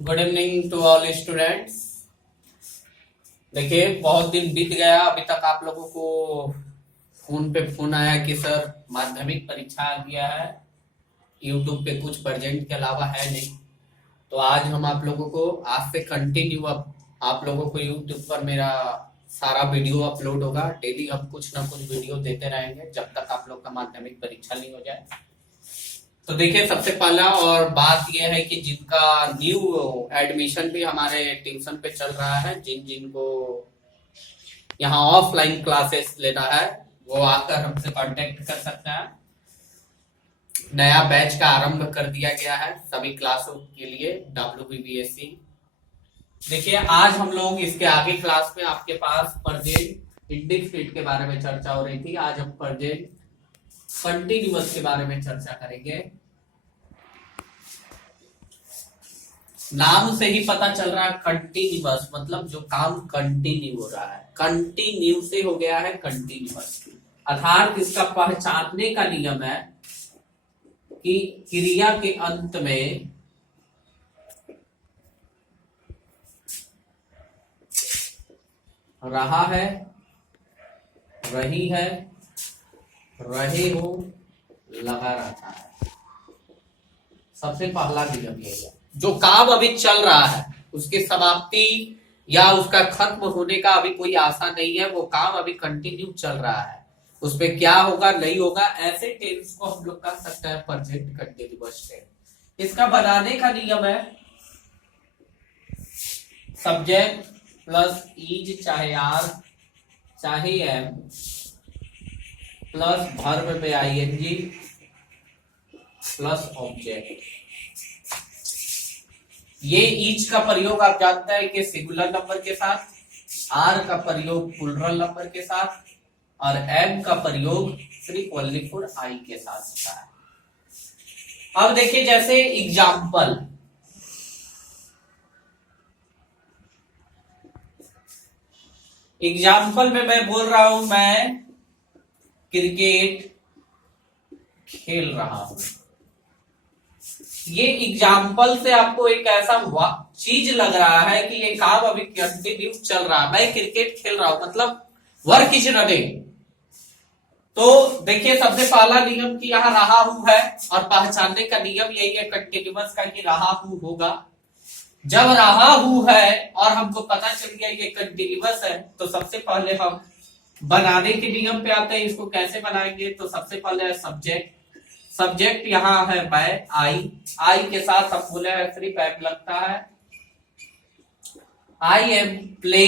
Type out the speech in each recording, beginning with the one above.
Good evening to all students. देखिए, बहुत दिन बीत गया, अभी तक आप लोगों को फोन पे फोन आया कि सर माध्यमिक परीक्षा आ गया है, यूट्यूब पे कुछ प्रेजेंट के अलावा है नहीं। तो आज हम आप लोगों को आज से कंटिन्यू अब आप लोगों को यूट्यूब पर मेरा सारा वीडियो अपलोड होगा। डेली हम कुछ ना कुछ वीडियो देते रहेंगे जब तक आप लोग का माध्यमिक परीक्षा नहीं हो जाए। तो देखिए, सबसे पहला और बात यह है कि जिनका न्यू एडमिशन भी हमारे ट्यूशन पे चल रहा है, जिन जिनको यहाँ ऑफलाइन क्लासेस लेना है वो आकर हमसे कांटेक्ट कर सकता है। नया बैच का आरंभ कर दिया गया है सभी क्लासों के लिए WBBSC। देखिए, आज हम लोग इसके आगे क्लास में आपके पास प्रेजेंट इंडेक्स के बारे में चर्चा हो रही थी। आज हम प्रेजेंट कंटिन्यूअस के बारे में चर्चा करेंगे। नाम से ही पता चल रहा है कंटिन्यूअस मतलब जो काम कंटिन्यू हो रहा है, कंटिन्यू से हो गया है कंटिन्यूअस। अर्थात इसका पहचानने का नियम है कि क्रिया के अंत में रहा है, रही है, रहे हो, लगा रहता है। सबसे पहला नियम यही है। जो काम अभी चल रहा है उसकी समाप्ति या उसका खत्म होने का अभी कोई आशा नहीं है, वो काम अभी कंटिन्यू चल रहा है। उस पे क्या होगा नहीं होगा, ऐसे टेंस को हम लोग कह सकते हैं प्रेजेंट कंटिन्यूअस टेंस। इसका बनाने का नियम है सब्जेक्ट प्लस इज चाहे आर चाहे एम प्लस वर्ब में आईएनजी प्लस ऑब्जेक्ट। ये ईच का प्रयोग आप जानते हैं कि सिंगुलर नंबर के साथ, आर का प्रयोग प्लूरल नंबर के साथ और एम का प्रयोग सिर्फ ओनली फॉर आई के साथ होता है। अब देखिए, जैसे एग्जाम्पल में मैं बोल रहा हूं मैं क्रिकेट खेल रहा हूं। ये एग्जाम्पल से आपको एक ऐसा चीज लग रहा है कि ये काम अभी कंटिन्यू चल रहा है। मैं क्रिकेट खेल रहा हूं मतलब वर्क इज रनिंग। तो देखिए, सबसे पहला नियम कि यहाँ रहा हूं है और पहचानने का नियम यही है कंटिन्यूअस का कि रहा हूं होगा। जब रहा हूं है और हमको पता चल गया ये कंटिन्यूअस है तो सबसे पहले हम बनाने के नियम पे आते हैं। इसको कैसे बनाएंगे, तो सबसे पहले है सब्जेक्ट। सब्जेक्ट यहाँ है मैं, आई के साथ हम बोले हैं सिर्फ एम लगता है। आई एम प्ले,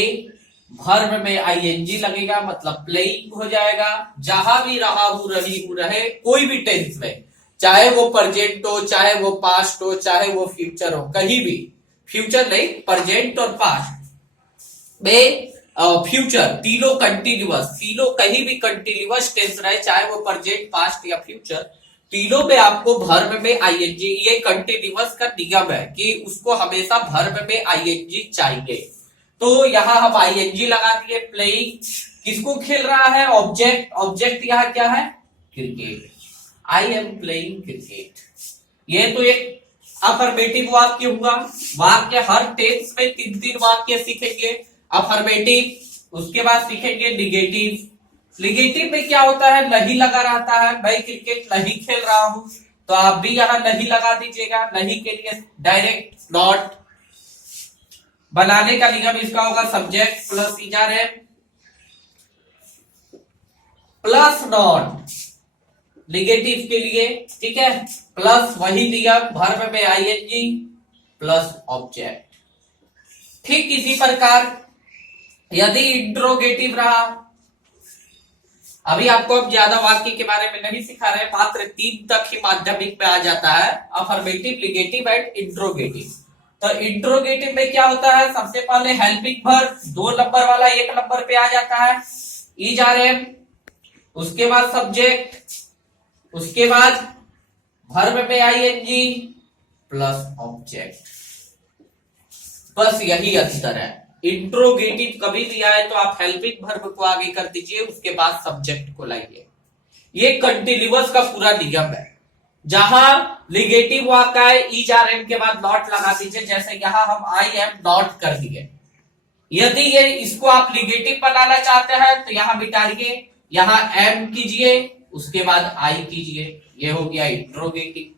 वर्ब में आईएनजी लगेगा मतलब प्लेइंग हो जाएगा। जहां भी रहा हूं, रही हूं, रहे, कोई भी टेंस में, चाहे वो प्रेजेंट हो, चाहे वो पास्ट हो, चाहे वो फ्यूचर हो, कहीं भी, फ्यूचर नहीं, प्रेजेंट और पास्ट में फ्यूचर, तीनों कंटिन्यूअस, तीनों कहीं भी कंटिन्यूअस टेंस रहे, चाहे वो प्रेजेंट, पास्ट या फ्यूचर, तीनों में आपको वर्ब में आईएनजी, ये कंटिन्यूअस का नियम है कि उसको हमेशा वर्ब में आईएनजी चाहिए। तो यहां हम आईएनजी लगा दिए। प्लेइंग किसको खेल रहा है, ऑब्जेक्ट। ऑब्जेक्ट यहाँ क्या है, cricket. I am playing cricket. ये तो एक अफर्मेटिव वाक्य हुआ। वाक्य हर टेंस में 3-3 वाक्य सीखेंगे। अफर्मेटिव, उसके बाद सीखेंगे निगेटिव। निगेटिव में क्या होता है, नहीं लगा रहता है। मैं क्रिकेट नहीं खेल रहा हूं तो आप भी यहां नहीं लगा दीजिएगा। नहीं के लिए डायरेक्ट नॉट। बनाने का नियम इसका होगा सब्जेक्ट प्लस इजर एम प्लस नॉट निगेटिव के लिए, ठीक है, प्लस वही नियम वर्ब में आईएनजी प्लस ऑब्जेक्ट। ठीक इसी प्रकार यदि इंट्रोगेटिव रहा, अभी आपको अब ज्यादा वाक्य के बारे में नहीं सिखा रहे, मात्र 3 तक ही माध्यमिक में आ जाता है, अफर्मेटिव, निगेटिव एंड इंट्रोगेटिव। तो इंट्रोगेटिव में क्या होता है, सबसे पहले हेल्पिंग वर्ब 2 नंबर वाला 1 नंबर पे आ जाता है, इज आर एम, उसके बाद सब्जेक्ट, उसके बाद वर्ब में आईएनजी प्लस ऑब्जेक्ट। बस यही अंतर है। इंट्रोगेटिव कभी भी आए तो आप हेल्पिंग वर्ब को आगे कर दीजिए, उसके बाद सब्जेक्ट को लाइए। ये कंटिन्यूअस का पूरा नियम है। जहां लिगेटिव वाक्य है इज आर एम के बाद नॉट लगा दीजिए, जैसे यहां हम आई एम नॉट कर दिए। यदि ये इसको आप लिगेटिव बनाना चाहते हैं तो यहां बिठाइए, यहां एम कीजिए, उसके बाद आई कीजिए, ये हो गया इंट्रोगेटिव।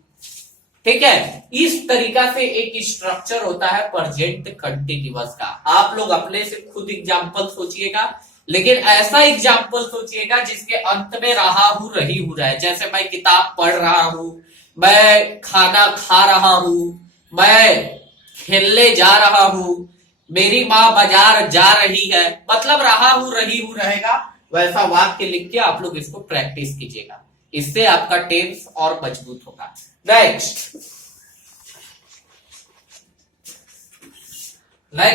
ठीक है, इस तरीका से एक स्ट्रक्चर होता है प्रेजेंट कंटिन्यूअस का। आप लोग अपने से खुद एग्जाम्पल सोचिएगा, लेकिन ऐसा एग्जाम्पल सोचिएगा जिसके अंत में रहा हूं रही हूं रहे। जैसे मैं किताब पढ़ रहा हूं, मैं खाना खा रहा हूं, मैं खेलने जा रहा हूं, मेरी माँ बाजार जा रही है, मतलब रहा हूं रही हूं रहेगा। वैसा वाक्य लिख के आप लोग इसको प्रैक्टिस कीजिएगा, इससे आपका टेंस और मजबूत होगा। नेक्स्ट,